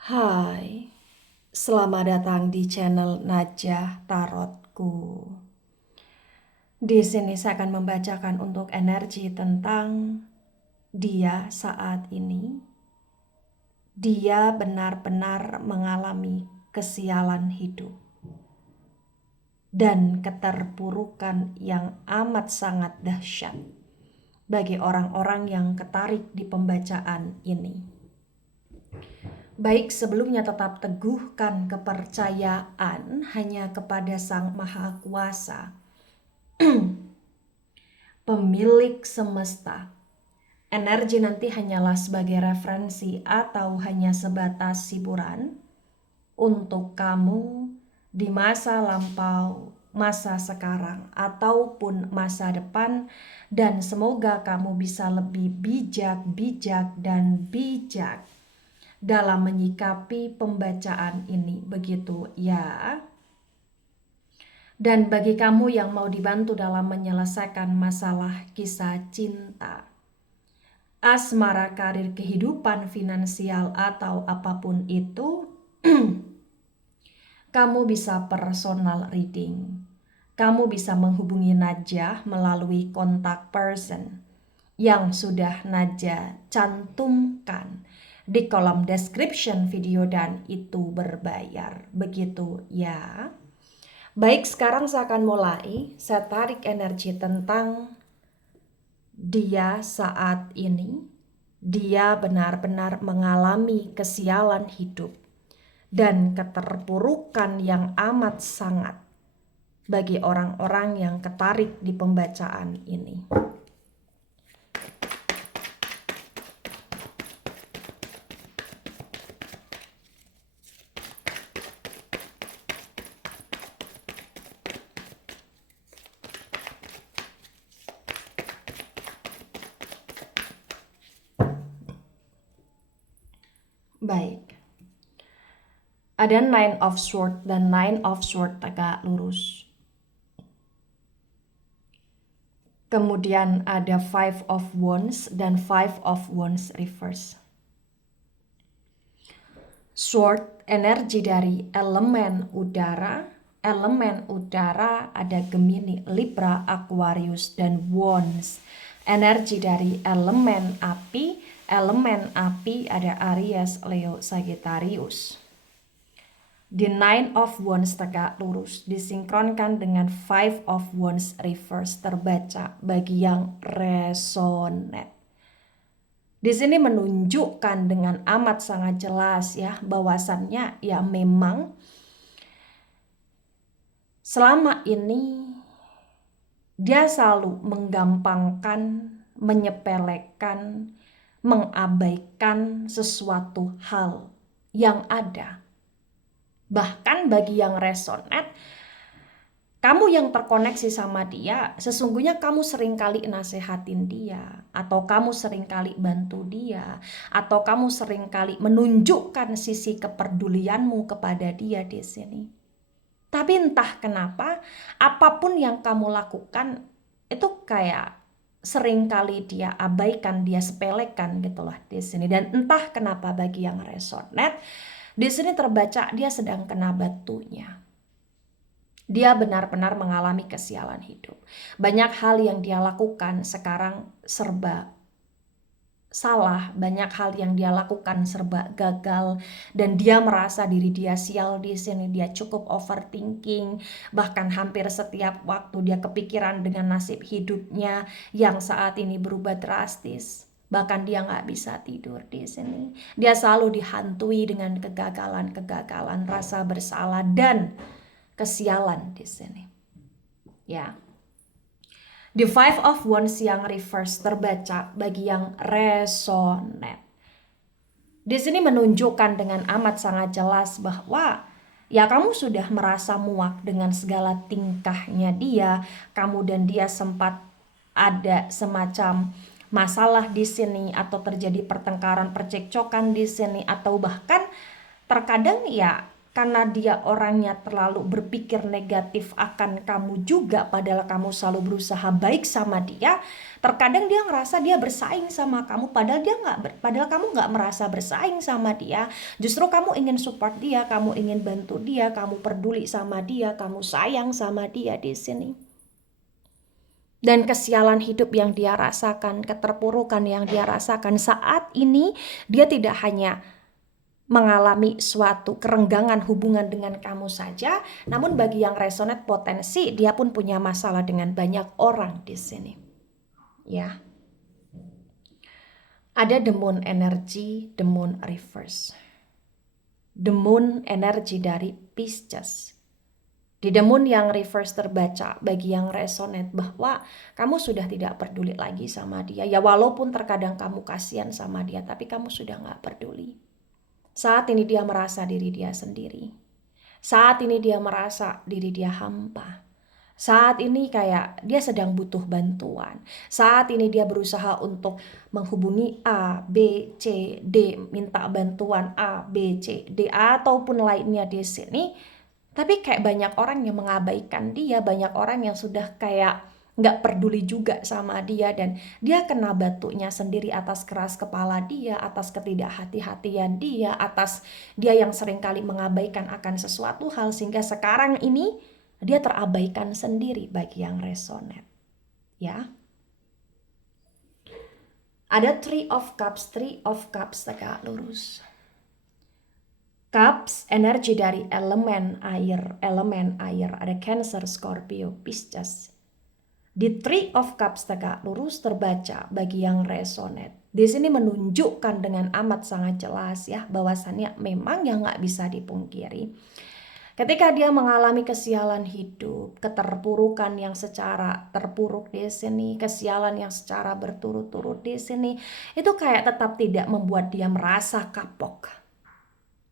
Hai, selamat datang di channel Najah Tarotku. Di sini saya akan membacakan untuk energi tentang dia saat ini. Dia benar-benar mengalami kesialan hidup dan keterpurukan yang amat sangat dahsyat bagi orang-orang yang ketarik di pembacaan ini. Baik, sebelumnya tetap teguhkan kepercayaan hanya kepada Sang Maha Kuasa, pemilik semesta. Energi nanti hanyalah sebagai referensi atau hanya sebatas hiburan untuk kamu di masa lampau, masa sekarang, ataupun masa depan, dan semoga kamu bisa lebih bijak dan bijak dalam menyikapi pembacaan ini, begitu ya. Dan bagi kamu yang mau dibantu dalam menyelesaikan masalah kisah cinta, asmara, karir, kehidupan finansial, atau apapun itu, kamu bisa personal reading. Kamu bisa menghubungi Najah melalui kontak person yang sudah Najah cantumkan di kolom description video dan itu berbayar. Begitu ya. Baik, sekarang saya akan mulai. Saya tarik energi tentang dia saat ini. Dia benar-benar mengalami kesialan hidup dan keterpurukan yang amat sangat bagi orang-orang yang ketarik di pembacaan ini. Baik. Ada Nine of Swords dan Nine of Swords tegak lurus. Kemudian ada Five of Wands dan Five of Wands reverse. Sword, energi dari elemen udara. Elemen udara ada Gemini, Libra, Aquarius, dan Wands. Energi dari elemen api. Elemen api ada Aries, Leo, Sagittarius. The Nine of Wands tegak lurus disinkronkan dengan Five of Wands reverse terbaca bagi yang resonate. Di sini menunjukkan dengan amat sangat jelas ya bahwasannya ya memang selama ini dia selalu menggampangkan, menyepelekan, mengabaikan sesuatu hal yang ada. Bahkan bagi yang resonate, kamu yang terkoneksi sama dia, sesungguhnya kamu seringkali nasehatin dia, atau kamu seringkali bantu dia, atau kamu seringkali menunjukkan sisi kepedulianmu kepada dia di sini. Tapi entah kenapa, apapun yang kamu lakukan itu kayak seringkali dia abaikan, dia sepelekan gitulah di sini. Dan entah kenapa bagi yang resonate, di sini terbaca dia sedang kena batunya. Dia benar-benar mengalami kesialan hidup. Banyak hal yang dia lakukan sekarang serba salah, banyak hal yang dia lakukan serba gagal, dan dia merasa diri dia sial di sini. Dia cukup overthinking, bahkan hampir setiap waktu dia kepikiran dengan nasib hidupnya yang saat ini berubah drastis. Bahkan dia nggak bisa tidur di sini. Dia selalu dihantui dengan kegagalan, rasa bersalah dan kesialan di sini. Ya. The Five of Wands yang reverse terbaca bagi yang resonate. Di sini menunjukkan dengan amat sangat jelas bahwa ya kamu sudah merasa muak dengan segala tingkahnya dia, kamu dan dia sempat ada semacam masalah di sini atau terjadi pertengkaran, percekcokan di sini, atau bahkan terkadang ya karena dia orangnya terlalu berpikir negatif akan kamu juga, padahal kamu selalu berusaha baik sama dia. Terkadang dia ngerasa dia bersaing sama kamu, padahal kamu nggak merasa bersaing sama dia. Justru kamu ingin support dia, kamu ingin bantu dia, kamu peduli sama dia, kamu sayang sama dia di sini. Dan kesialan hidup yang dia rasakan, keterpurukan yang dia rasakan saat ini, dia tidak hanya mengalami suatu kerenggangan hubungan dengan kamu saja, namun bagi yang resonate potensi, dia pun punya masalah dengan banyak orang di sini. Ya. Ada the moon energy, the moon reverse. The moon energi dari Pisces. Di the moon yang reverse terbaca bagi yang resonate bahwa kamu sudah tidak peduli lagi sama dia. Ya walaupun terkadang kamu kasihan sama dia, tapi kamu sudah gak peduli. Saat ini dia merasa diri dia sendiri. Saat ini dia merasa diri dia hampa. Saat ini kayak dia sedang butuh bantuan. Saat ini dia berusaha untuk menghubungi A, B, C, D, minta bantuan A, B, C, D, ataupun lainnya di sini. Tapi kayak banyak orang yang mengabaikan dia, banyak orang yang sudah kayak nggak peduli juga sama dia, dan dia kena batunya sendiri atas keras kepala dia, atas ketidakhati-hatian dia, atas dia yang seringkali mengabaikan akan sesuatu hal, sehingga sekarang ini dia terabaikan sendiri bagi yang resonate. Ya. Ada Three of Cups tegak lurus. Cups, energi dari elemen air, ada Cancer, Scorpio, Pisces. Di Three of Cups tegak lurus terbaca bagi yang resonate. Di sini menunjukkan dengan amat sangat jelas ya, bahwasannya memang yang nggak bisa dipungkiri. Ketika dia mengalami kesialan hidup, keterpurukan yang secara terpuruk di sini, kesialan yang secara berturut-turut di sini, itu kayak tetap tidak membuat dia merasa kapok.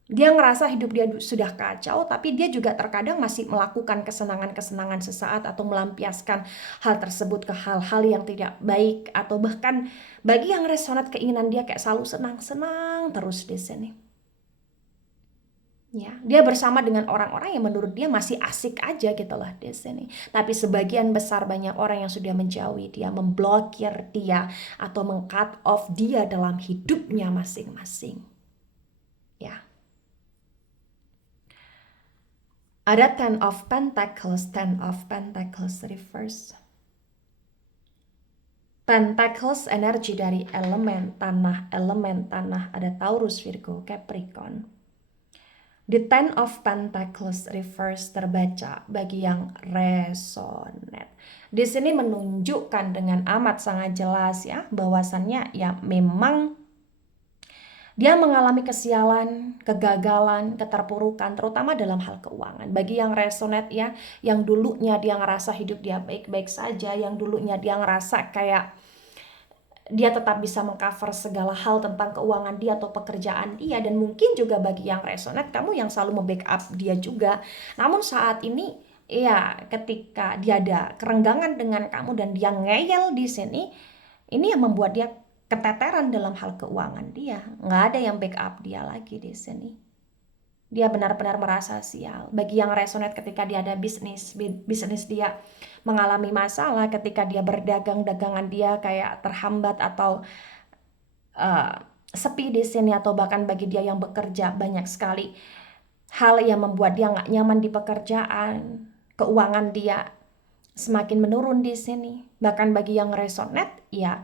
Dia ngerasa hidup dia sudah kacau, tapi dia juga terkadang masih melakukan kesenangan-kesenangan sesaat atau melampiaskan hal tersebut ke hal-hal yang tidak baik, atau bahkan bagi yang resonat keinginan dia kayak selalu senang-senang terus di sini. Ya, dia bersama dengan orang-orang yang menurut dia masih asik aja gitu loh di sini. Tapi sebagian besar banyak orang yang sudah menjauhi dia, memblokir dia, atau meng-cut off dia dalam hidupnya masing-masing. Ya. Ada Ten of Pentacles reverse. Pentacles energi dari elemen tanah ada Taurus, Virgo, Capricorn. The Ten of Pentacles reverse terbaca bagi yang resonate. Di sini menunjukkan dengan amat sangat jelas ya, bahwasannya ya memang dia mengalami kesialan, kegagalan, keterpurukan, terutama dalam hal keuangan. Bagi yang resonate ya, yang dulunya dia ngerasa hidup dia baik-baik saja, yang dulunya dia ngerasa kayak dia tetap bisa mengcover segala hal tentang keuangan dia atau pekerjaan dia, dan mungkin juga bagi yang resonate, kamu yang selalu membackup dia juga. Namun saat ini, ya ketika dia ada kerenggangan dengan kamu dan dia ngeyel di sini, ini yang membuat dia keteteran dalam hal keuangan dia. Nggak ada yang backup dia lagi di sini. Dia benar-benar merasa sial. Bagi yang resonate ketika dia ada bisnis dia mengalami masalah, ketika dia berdagang, dagangan dia kayak terhambat atau sepi di sini, atau bahkan bagi dia yang bekerja banyak sekali hal yang membuat dia nggak nyaman di pekerjaan, keuangan dia semakin menurun di sini. Bahkan bagi yang resonate, ya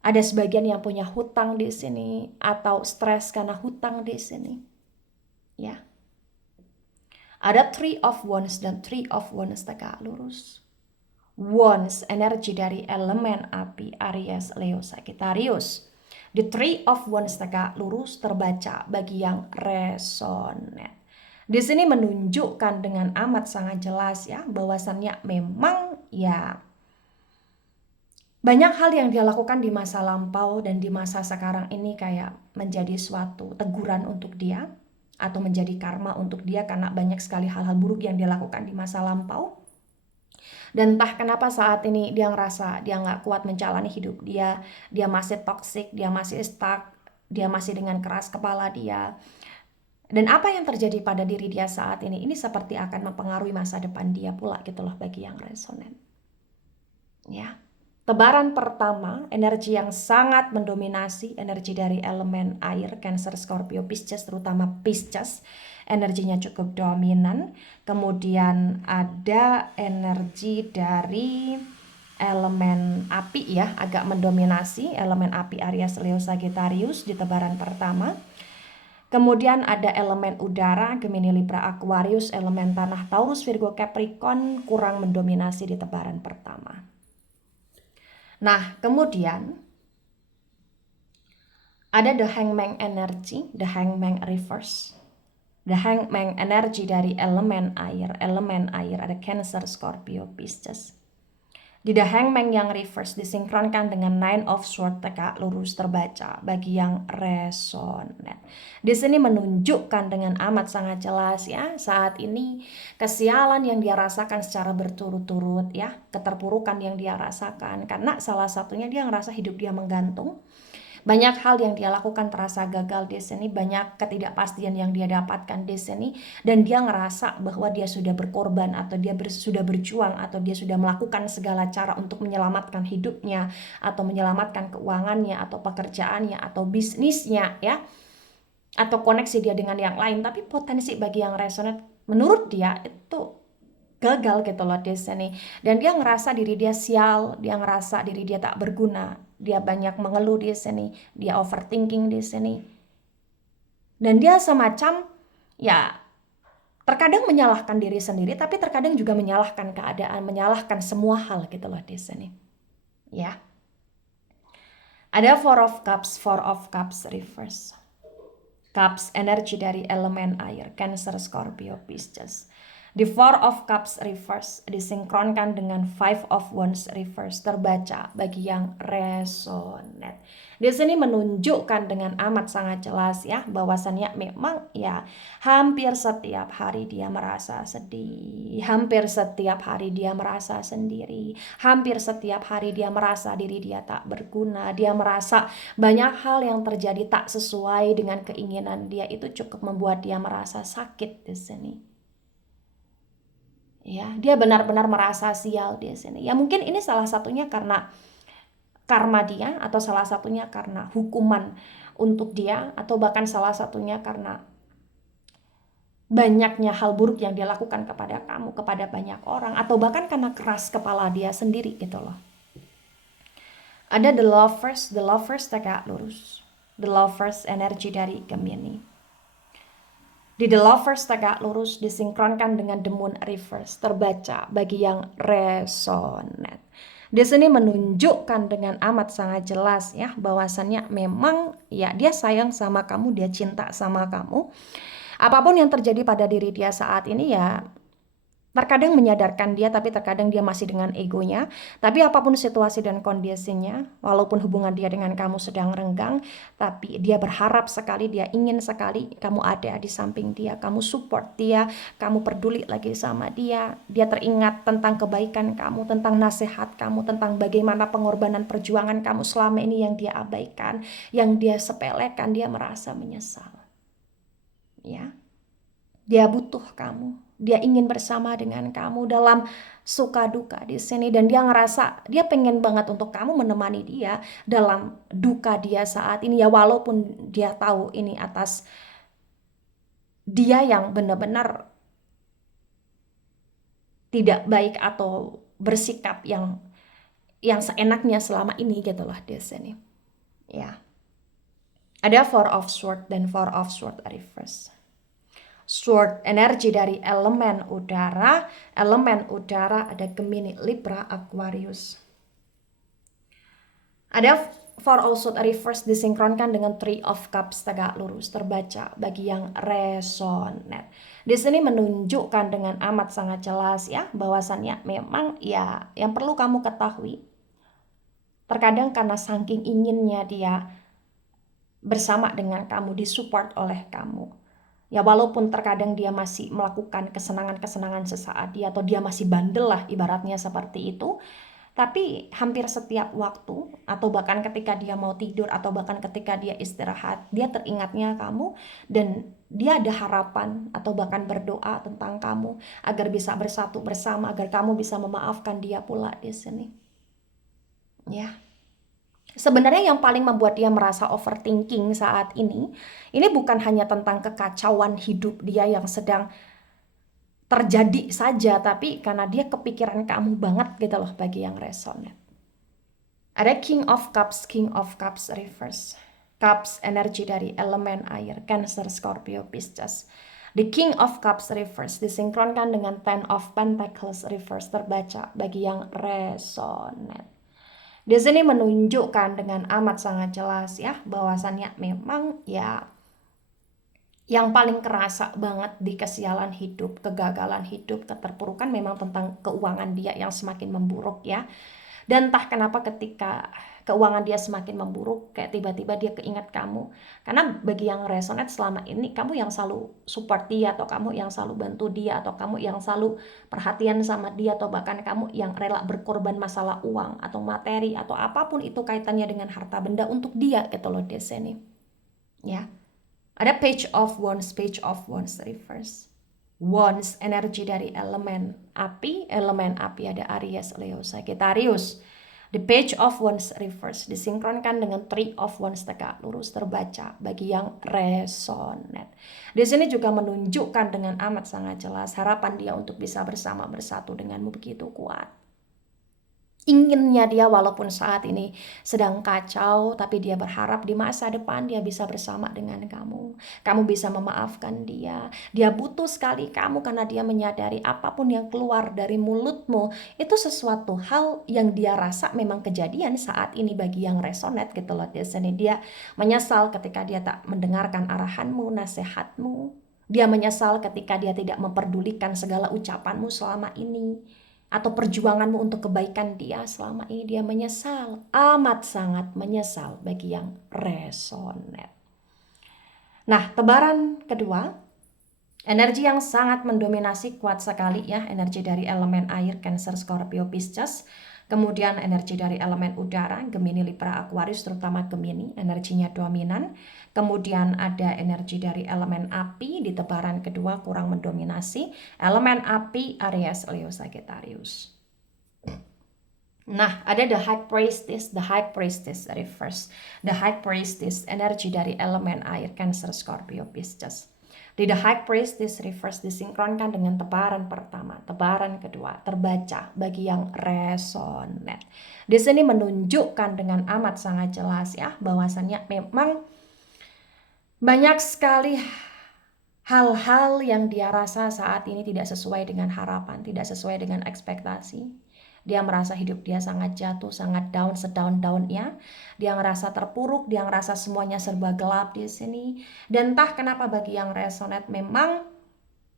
ada sebagian yang punya hutang di sini atau stres karena hutang di sini. Ya. Ada Three of Wands dan Three of Wands tegak lurus. Wands energi dari elemen api, Aries, Leo, Sagittarius. The Three of Wands tegak lurus terbaca bagi yang resonate. Di sini menunjukkan dengan amat sangat jelas ya, bahwasannya memang ya banyak hal yang dia lakukan di masa lampau dan di masa sekarang ini kayak menjadi suatu teguran untuk dia, atau menjadi karma untuk dia karena banyak sekali hal-hal buruk yang dia lakukan di masa lampau. Dan entah kenapa saat ini dia ngerasa dia nggak kuat menjalani hidup dia masih toxic, dia masih stuck, dia masih dengan keras kepala dia. Dan apa yang terjadi pada diri dia saat ini seperti akan mempengaruhi masa depan dia pula gitu loh bagi yang resonan. Ya. Tebaran pertama, energi yang sangat mendominasi, energi dari elemen air, Cancer, Scorpio, Pisces, terutama Pisces, energinya cukup dominan. Kemudian ada energi dari elemen api ya, agak mendominasi, elemen api Aries, Leo, Sagittarius di tebaran pertama. Kemudian ada elemen udara, Gemini, Libra, Aquarius, elemen tanah, Taurus, Virgo, Capricorn kurang mendominasi di tebaran pertama. Nah, kemudian ada the hangman energy, the hangman reverse. The hangman energy dari elemen air ada Cancer, Scorpio, Pisces. Di the hangman yang reverse disinkronkan dengan Nine of Swords tegak lurus terbaca bagi yang resonate. Di sini menunjukkan dengan amat sangat jelas ya, saat ini kesialan yang dia rasakan secara berturut-turut ya, keterpurukan yang dia rasakan karena salah satunya dia ngerasa hidup dia menggantung. Banyak hal yang dia lakukan terasa gagal di sini, banyak ketidakpastian yang dia dapatkan di sini, dan dia ngerasa bahwa dia sudah berkorban atau dia sudah berjuang atau dia sudah melakukan segala cara untuk menyelamatkan hidupnya atau menyelamatkan keuangannya atau pekerjaannya atau bisnisnya ya, atau koneksi dia dengan yang lain. Tapi potensi bagi yang resonate menurut dia itu gagal gitu loh di sini, dan dia ngerasa diri dia sial, dia ngerasa diri dia tak berguna, dia banyak mengeluh di sini, dia overthinking di sini, dan dia semacam ya terkadang menyalahkan diri sendiri, tapi terkadang juga menyalahkan keadaan, menyalahkan semua hal gitu loh di sini ya. Ada Four of Cups reverse. Cups energi dari elemen air, Cancer, Scorpio, Pisces. Di Four of Cups reverse disinkronkan dengan Five of Wands reverse terbaca bagi yang resonate. Di sini menunjukkan dengan amat sangat jelas ya, bahwasannya memang ya hampir setiap hari dia merasa sedih, hampir setiap hari dia merasa sendiri, hampir setiap hari dia merasa diri dia tak berguna, dia merasa banyak hal yang terjadi tak sesuai dengan keinginan dia, itu cukup membuat dia merasa sakit di sini. Ya, dia benar-benar merasa sial di sini. Ya mungkin ini salah satunya karena karma dia, atau salah satunya karena hukuman untuk dia, atau bahkan salah satunya karena banyaknya hal buruk yang dia lakukan kepada kamu, kepada banyak orang, atau bahkan karena keras kepala dia sendiri gitu loh. Ada the lovers tegak lurus. The lovers energi dari Gemini. Di the lovers tegak lurus disinkronkan dengan the moon reverse terbaca bagi yang resonate. Di sini menunjukkan dengan amat sangat jelas ya, bahwasannya memang ya dia sayang sama kamu, dia cinta sama kamu. Apapun yang terjadi pada diri dia saat ini ya terkadang menyadarkan dia, tapi terkadang dia masih dengan egonya. Tapi apapun situasi dan kondisinya, walaupun hubungan dia dengan kamu sedang renggang, tapi dia berharap sekali, dia ingin sekali kamu ada di samping dia, kamu support dia, kamu peduli lagi sama dia. Dia teringat tentang kebaikan kamu, tentang nasihat kamu, tentang bagaimana pengorbanan perjuangan kamu selama ini yang dia abaikan, yang dia sepelekan, dia merasa menyesal. Ya. Dia butuh kamu. Dia ingin bersama dengan kamu dalam suka duka di sini, dan dia ngerasa dia pengen banget untuk kamu menemani dia dalam duka dia saat ini ya, walaupun dia tahu ini atas dia yang benar-benar tidak baik atau bersikap yang seenaknya selama ini gitu loh di sini. Ya. Ada Four of Swords dan Four of Swords reverse. Sword energi dari elemen udara ada Gemini, Libra, Aquarius. Ada Four of Swords reverse disinkronkan dengan Three of Cups tegak lurus terbaca bagi yang resonate. Di sini menunjukkan dengan amat sangat jelas ya, bahwasannya memang ya yang perlu kamu ketahui, terkadang karena saking inginnya dia bersama dengan kamu, disupport oleh kamu, ya walaupun terkadang dia masih melakukan kesenangan-kesenangan sesaat dia, atau dia masih bandel lah ibaratnya seperti itu, tapi hampir setiap waktu, atau bahkan ketika dia mau tidur, atau bahkan ketika dia istirahat, dia teringatnya kamu, dan dia ada harapan atau bahkan berdoa tentang kamu agar bisa bersatu bersama, agar kamu bisa memaafkan dia pula di sini. Ya. Sebenarnya yang paling membuat dia merasa overthinking saat ini bukan hanya tentang kekacauan hidup dia yang sedang terjadi saja, tapi karena dia kepikiran kamu banget gitu loh bagi yang resonate. Ada King of Cups reverse. Cups energi dari elemen air, Cancer, Scorpio, Pisces. The King of Cups reverse disinkronkan dengan Ten of Pentacles reverse terbaca bagi yang resonate. Di sini menunjukkan dengan amat sangat jelas ya bahwasannya memang ya yang paling kerasa banget di kesialan hidup, kegagalan hidup, keterpurukan memang tentang keuangan dia yang semakin memburuk ya. Dan entah kenapa ketika keuangan dia semakin memburuk, kayak tiba-tiba dia keingat kamu. Karena bagi yang resonate selama ini, kamu yang selalu support dia, atau kamu yang selalu bantu dia, atau kamu yang selalu perhatian sama dia, atau bahkan kamu yang rela berkorban masalah uang, atau materi, atau apapun itu kaitannya dengan harta benda untuk dia, gitu loh di sini. Ya. Ada Page of Wands reverse. Wands, energi dari elemen api ada Aries, Leo, Sagittarius. The Page of Wands reverse disinkronkan dengan Three of Wands tegak lurus terbaca bagi yang resonate. Di sini juga menunjukkan dengan amat sangat jelas harapan dia untuk bisa bersatu denganmu begitu kuat. Inginnya dia walaupun saat ini sedang kacau, tapi dia berharap di masa depan dia bisa bersama dengan kamu. Kamu bisa memaafkan dia. Dia butuh sekali kamu karena dia menyadari apapun yang keluar dari mulutmu itu sesuatu hal yang dia rasa memang kejadian saat ini bagi yang resonate gitu loh. Dia menyesal ketika dia tak mendengarkan arahanmu, nasihatmu. Dia menyesal ketika dia tidak memperdulikan segala ucapanmu selama ini. Atau perjuanganmu untuk kebaikan dia selama ini, dia menyesal, amat sangat menyesal bagi yang resonate. Nah, tebaran kedua, energi yang sangat mendominasi kuat sekali ya, energi dari elemen air, Cancer, Scorpio, Pisces. Kemudian energi dari elemen udara, Gemini, Libra, Aquarius, terutama Gemini, energinya dominan. Kemudian ada energi dari elemen api, di tebaran kedua kurang mendominasi. Elemen api, Aries, Leo, Sagittarius. Nah, ada the High Priestess reverse. The High Priestess, energi dari elemen air, Cancer, Scorpio, Pisces. Di The High Priestess reverse disinkronkan dengan tebaran pertama, tebaran kedua, terbaca bagi yang resonate. Di sini menunjukkan dengan amat sangat jelas ya, bahwasannya memang banyak sekali hal-hal yang dia rasa saat ini tidak sesuai dengan harapan, tidak sesuai dengan ekspektasi. Dia merasa hidup dia sangat jatuh, sangat down, sedown-downnya. Dia ngerasa terpuruk, dia ngerasa semuanya serba gelap di sini. Dan entah kenapa bagi yang resonate memang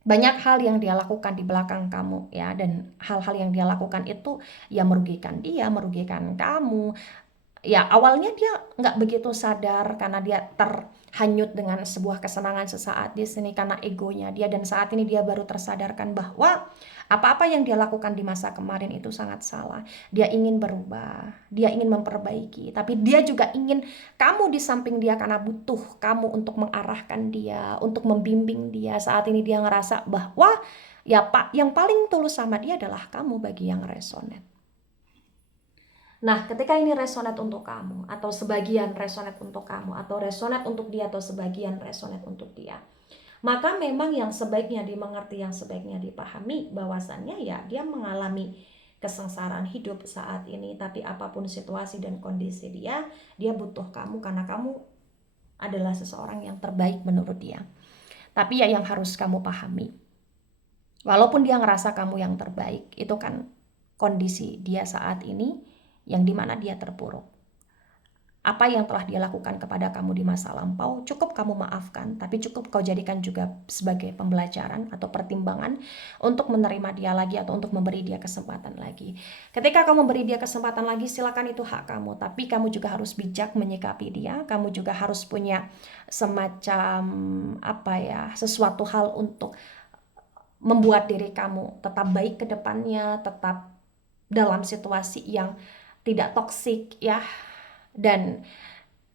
banyak hal yang dia lakukan di belakang kamu ya. Dan hal-hal yang dia lakukan itu ya merugikan dia, merugikan kamu. Ya awalnya dia nggak begitu sadar karena dia terhanyut dengan sebuah kesenangan sesaat di sini karena egonya dia, dan saat ini dia baru tersadarkan bahwa apa-apa yang dia lakukan di masa kemarin itu sangat salah. Dia ingin berubah, dia ingin memperbaiki, tapi dia juga ingin kamu di samping dia karena butuh kamu untuk mengarahkan dia, untuk membimbing dia. Saat ini dia ngerasa bahwa ya Pak, yang paling tulus sama dia adalah kamu bagi yang resonate. Nah, ketika ini resonate untuk kamu, atau sebagian resonate untuk kamu, atau resonate untuk dia, atau sebagian resonate untuk dia, maka memang yang sebaiknya dimengerti, yang sebaiknya dipahami, bahwasannya ya dia mengalami kesengsaraan hidup saat ini, tapi apapun situasi dan kondisi dia butuh kamu karena kamu adalah seseorang yang terbaik menurut dia. Tapi ya yang harus kamu pahami, walaupun dia ngerasa kamu yang terbaik, itu kan kondisi dia saat ini yang dimana dia terpuruk. Apa yang telah dia lakukan kepada kamu di masa lampau, cukup kamu maafkan, tapi cukup kau jadikan juga sebagai pembelajaran atau pertimbangan untuk menerima dia lagi atau untuk memberi dia kesempatan lagi. Ketika kamu memberi dia kesempatan lagi, silakan, itu hak kamu, tapi kamu juga harus bijak menyikapi dia. Kamu juga harus punya semacam sesuatu hal untuk membuat diri kamu tetap baik ke depannya, tetap dalam situasi yang tidak toksik ya. Dan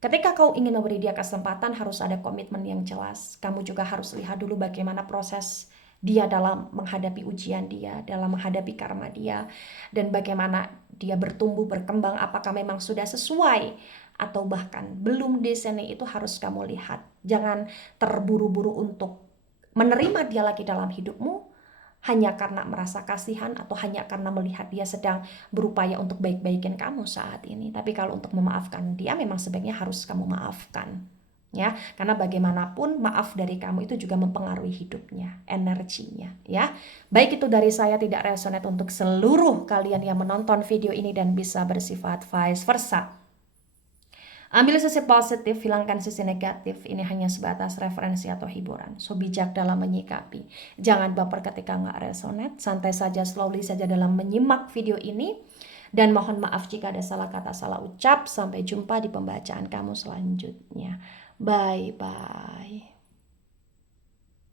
Ketika kau ingin memberi dia kesempatan, harus ada komitmen yang jelas. Kamu juga harus lihat dulu bagaimana proses dia dalam menghadapi ujian dia, dalam menghadapi karma dia, dan bagaimana dia bertumbuh, berkembang, apakah memang sudah sesuai, atau bahkan belum di sini. Itu harus kamu lihat. Jangan terburu-buru untuk menerima dia lagi dalam hidupmu, hanya karena merasa kasihan atau hanya karena melihat dia sedang berupaya untuk baik-baikin kamu saat ini. Tapi kalau untuk memaafkan dia, memang sebaiknya harus kamu maafkan. Ya, karena bagaimanapun maaf dari kamu itu juga mempengaruhi hidupnya, energinya, ya. Baik, itu dari saya, tidak resonate untuk seluruh kalian yang menonton video ini dan bisa bersifat vice versa. Ambil sisi positif, hilangkan sisi negatif. Ini hanya sebatas referensi atau hiburan. So, bijak dalam menyikapi. Jangan baper ketika nggak resonate. Santai saja, slowly saja dalam menyimak video ini. Dan mohon maaf jika ada salah kata, salah ucap. Sampai jumpa di pembacaan kamu selanjutnya. Bye-bye.